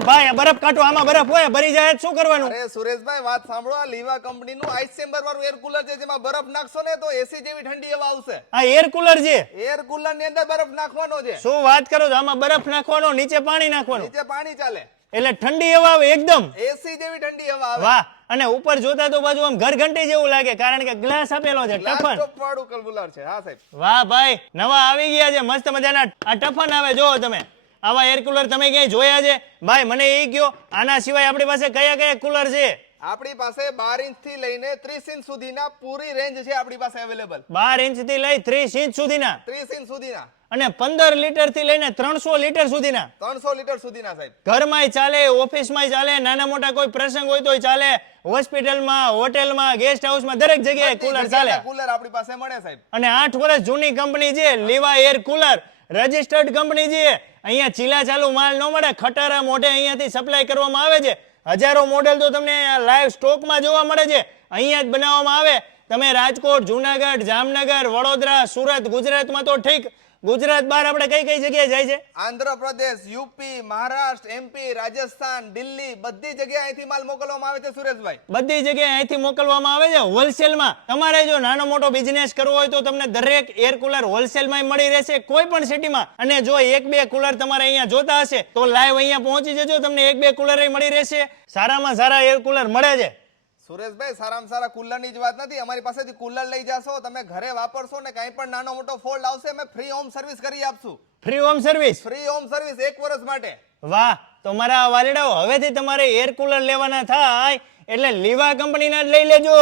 એ ભાઈ આ બરફ કાઢો આમાં બરફ હોય ભરી જાય શું કરવાનું? અરે સુરેશભાઈ વાત સાંભળો આ લીવા કંપનીનું આઈસ ચેમ્બર વાળું એર કુલર છે જેમાં બરફ નાખશો ને તો એસી જેવી ઠંડી હવા આવશે. આ એર કુલર છે? એર કુલરની અંદર બરફ નાખવાનો છે. શું વાત કરો છો? આમાં બરફ નાખવાનો નીચે પાણી નાખવાનું? નીચે પાણી ચાલે. એટલે ઠંડી હવા આવે એકદમ? એસી જેવી ઠંડી હવા આવે. વાહ અને ઉપર જોતા તો બાજુ આમ ઘર ઘંટી જેવું લાગે કારણ કે ગ્લાસ આપેલો છે ટફન. વાળું કુલર છે હા સાહેબ. વાહ ભાઈ નવા આવી ગયા છે મસ્ત મજાના આ ટફન આવે જોવો તમે. આવા એર કુલર તમે ક્યાંય જોયા છે? ભાઈ મને એ કયો આના સિવાય આપણી પાસે કયા કયા કુલર છે? આપણી પાસે બાર ઇંચથી લઈને ત્રીસ ઇંચ સુધીના પૂરી રેન્જ છે આપણી પાસે અવેલેબલ બાર ઇંચથી લઈ ત્રીસ ઇંચ સુધીના? ત્રીસ ઇંચ સુધીના. અને પંદર લિટરથી લઈને ત્રણસો લિટર સુધીના? ત્રણસો લિટર સુધીના સાહેબ. ઘરમાંય ચાલે ઓફિસમાંય ચાલે નાના મોટા કોઈ પ્રસંગ હોય તોય ચાલે હોસ્પિટલમાં હોટેલમાં ગેસ્ટ હાઉસમાં દરેક જગ્યાએ કુલર ચાલે. કુલર આપણી પાસે મળે સાહેબ. અને આઠ વર્ષ જૂની કંપની છે Leeva air cooler registered company છે અહીંયા ચીલા ચાલુ માલ ન મળે, ખટારા મોઢે અહીંયાથી સપ્લાય કરવામાં આવે છે. હજારો મોડેલ તો તમને લાઈવ સ્ટોકમાં જોવા મળે છે. અહીંયા જ બનાવવામાં આવે. તમે રાજકોટ, જુનાગઢ, જામનગર, વડોદરા, સુરત, ગુજરાતમાં તો ઠીક. ગુજરાત બહાર આપણે કઈ કઈ જગ્યાએ જાય છે? આંધ્રપ્રદેશ યુપી મહારાષ્ટ્ર એમપી રાજસ્થાન દિલ્હી બધી જગ્યાએ અહીંથી માલ મોકલવામાં આવે છે સુરેશભાઈ. બધી જગ્યાએ અહીંથી મોકલવામાં આવે છે. હોલસેલમાં તમારે જો નાનો મોટો બિઝનેસ કરવો હોય તો તમને દરેક એર કુલર હોલસેલમાં મળી રહેશે. કોઈ પણ સિટીમાં અને જો એક બે કુલર તમારે અહીંયા જોતા હશે તો લાઈવ અહીંયા પહોંચી જજો. તમને એક બે કુલર મળી રહેશે. સારામાં સારા એર કુલર મળે છે. સુરેશભાઈ સારામાં સારા કુલરની જ વાત નથી. અમારી પાસેથી કુલર લઈ જાશો તમે ઘરે વાપરશો ને કાંઈ પણ નાનો મોટો ફોલ્ટ આવશે અમે ફ્રી હોમ સર્વિસ કરી આપશું. Free home service free home service એક વર્ષ માટે. વાહ તો મારા વાલીડાઓ હવેથી તમારે એર કુલર લેવાના થાય એટલે લીવા કંપનીના જ લઈ લેજો.